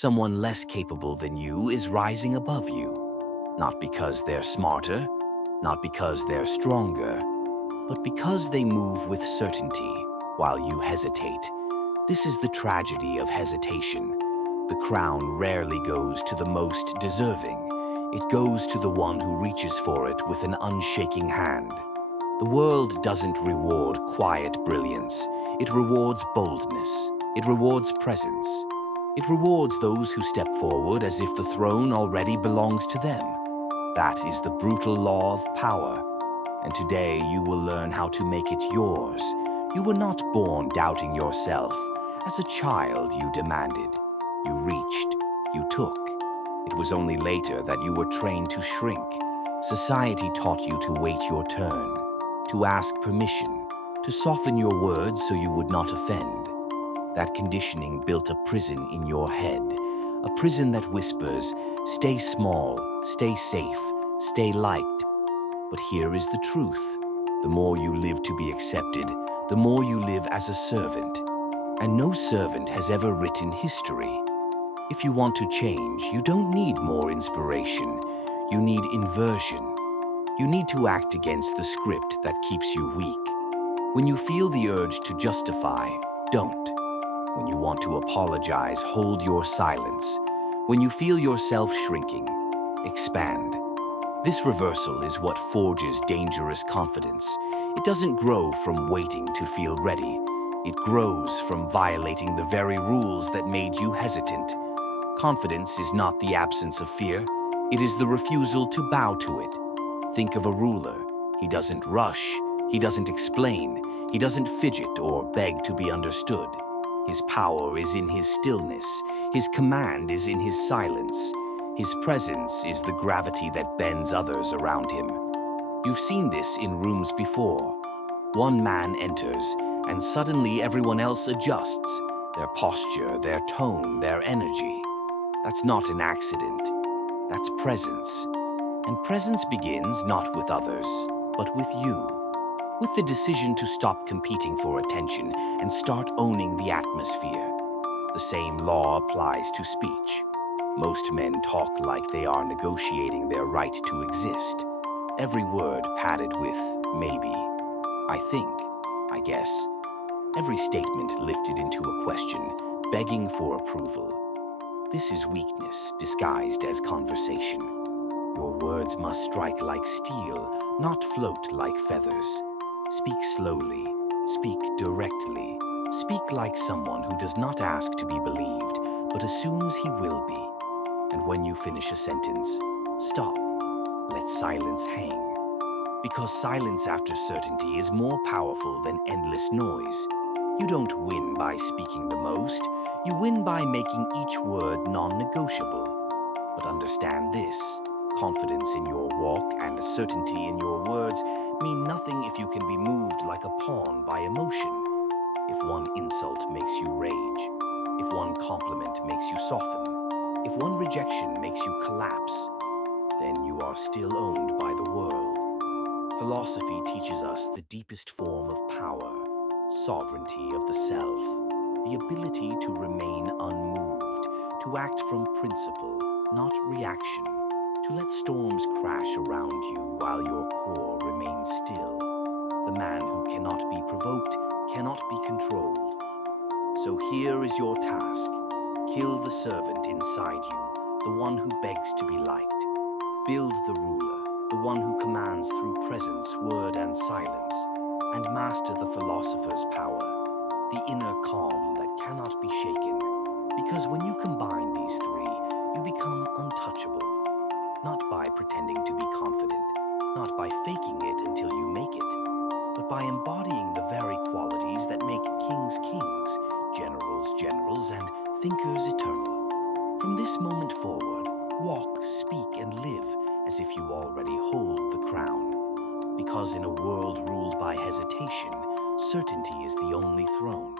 Someone less capable than you is rising above you, not because they're smarter, not because they're stronger, but because they move with certainty while you hesitate. This is the tragedy of hesitation. The crown rarely goes to the most deserving. It goes to the one who reaches for it with an unshaking hand. The world doesn't reward quiet brilliance. It rewards boldness. It rewards presence. It rewards those who step forward as if the throne already belongs to them. That is the brutal law of power. And today you will learn how to make it yours. You were not born doubting yourself. As a child, you demanded. You reached. You took. It was only later that you were trained to shrink. Society taught you to wait your turn, to ask permission, to soften your words so you would not offend. That conditioning built a prison in your head, a prison that whispers, stay small, stay safe, stay liked. But here is the truth. The more you live to be accepted, the more you live as a servant. And no servant has ever written history. If you want to change, you don't need more inspiration. You need inversion. You need to act against the script that keeps you weak. When you feel the urge to justify, don't. When you want to apologize, hold your silence. When you feel yourself shrinking, expand. This reversal is what forges dangerous confidence. It doesn't grow from waiting to feel ready. It grows from violating the very rules that made you hesitant. Confidence is not the absence of fear. It is the refusal to bow to it. Think of a ruler. He doesn't rush. He doesn't explain. He doesn't fidget or beg to be understood. His power is in his stillness. His command is in his silence. His presence is the gravity that bends others around him. You've seen this in rooms before. One man enters, and suddenly everyone else adjusts. Their posture, their tone, their energy. That's not an accident. That's presence. And presence begins not with others, but with you. With the decision to stop competing for attention and start owning the atmosphere. The same law applies to speech. Most men talk like they are negotiating their right to exist. Every word padded with maybe, I think, I guess. Every statement lifted into a question, begging for approval. This is weakness disguised as conversation. Your words must strike like steel, not float like feathers. Speak slowly, speak directly, speak like someone who does not ask to be believed, but assumes he will be. And when you finish a sentence, stop. Let silence hang. Because silence after certainty is more powerful than endless noise. You don't win by speaking the most. You win by making each word non-negotiable. But understand this. Confidence in your walk and certainty in your words mean nothing if you can be moved like a pawn by emotion. If one insult makes you rage, if one compliment makes you soften, if one rejection makes you collapse, then you are still owned by the world. Philosophy teaches us the deepest form of power, sovereignty of the self, the ability to remain unmoved, to act from principle, not reaction, to let storms crash around you while your core remains still. The man who cannot be provoked cannot be controlled. So here is your task. Kill the servant inside you, the one who begs to be liked. Build the ruler, the one who commands through presence, word, and silence. And master the philosopher's power, the inner calm that cannot be shaken. Because when you combine these three, you become untouchable. Not by pretending to be confident, not by faking it until you make it, but by embodying the very qualities that make kings kings, generals generals, and thinkers eternal. From this moment forward, walk, speak, and live as if you already hold the crown. Because in a world ruled by hesitation, certainty is the only throne.